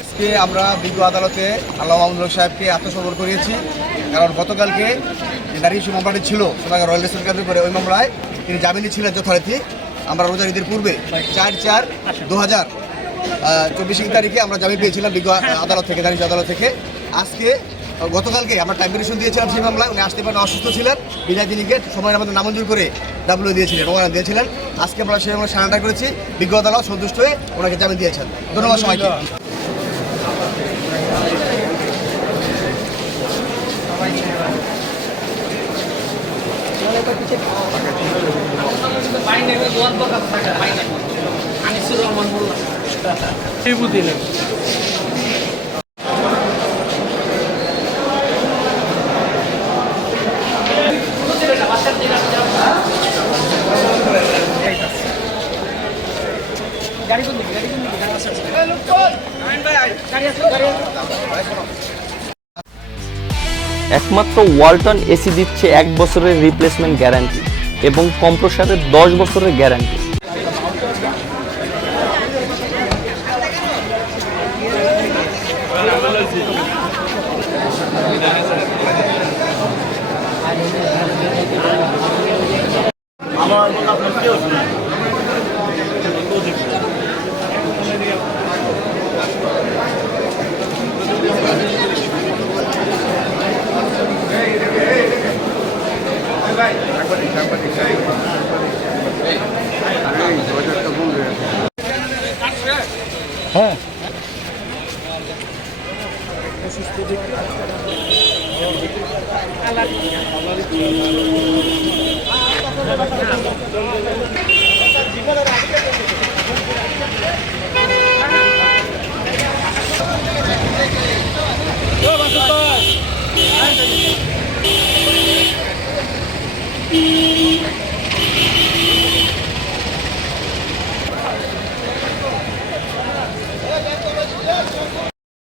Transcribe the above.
আজকে আমরা বিজ্ঞ আদালতে আল্লাহ মাহমুদুল সাহেবকে আত্মসমর্পণ করিয়েছি। কারণ গতকালকে নারী ইস্যু মামলাটি ছিল সোনাগাঁ রয়্যাল রেস্টুরেন্ট কেন্দ্র করে, ওই মামলায় তিনি জামিনে ছিলেন যথারীতি। আমরা রোজার ঈদের পূর্বে 4/4/2024 তারিখে আমরা জামিন পেয়েছিলাম বিজ্ঞ আদালত থেকে, নারী আদালত থেকে। আজকে গতকালকে আমরা টাইম ভেরিয়েশন দিয়েছিলাম সেই মামলায়, উনি আসতে পারেন, অসুস্থ ছিলেন, বিদায় দিনীকে সময়ের আমাদের নামঞ্জুর করে ডাব্লিউ দিয়েছিলেন, ওনারা দিয়েছিলেন। আজকে আমরা সেই মামলা সারেন্ডার করেছি, বিজ্ঞ আদালত সন্তুষ্ট হয়ে ওনাকে জামিন দিয়েছেন। ধন্যবাদ সবাইকে। একমাত্র ওয়ালটন এসি দিচ্ছে 1 বছরের রিপ্লেসমেন্ট গ্যারান্টি এবং কম্প্রেসারের 10 বছরের গ্যারান্টি। হ্যাঁ।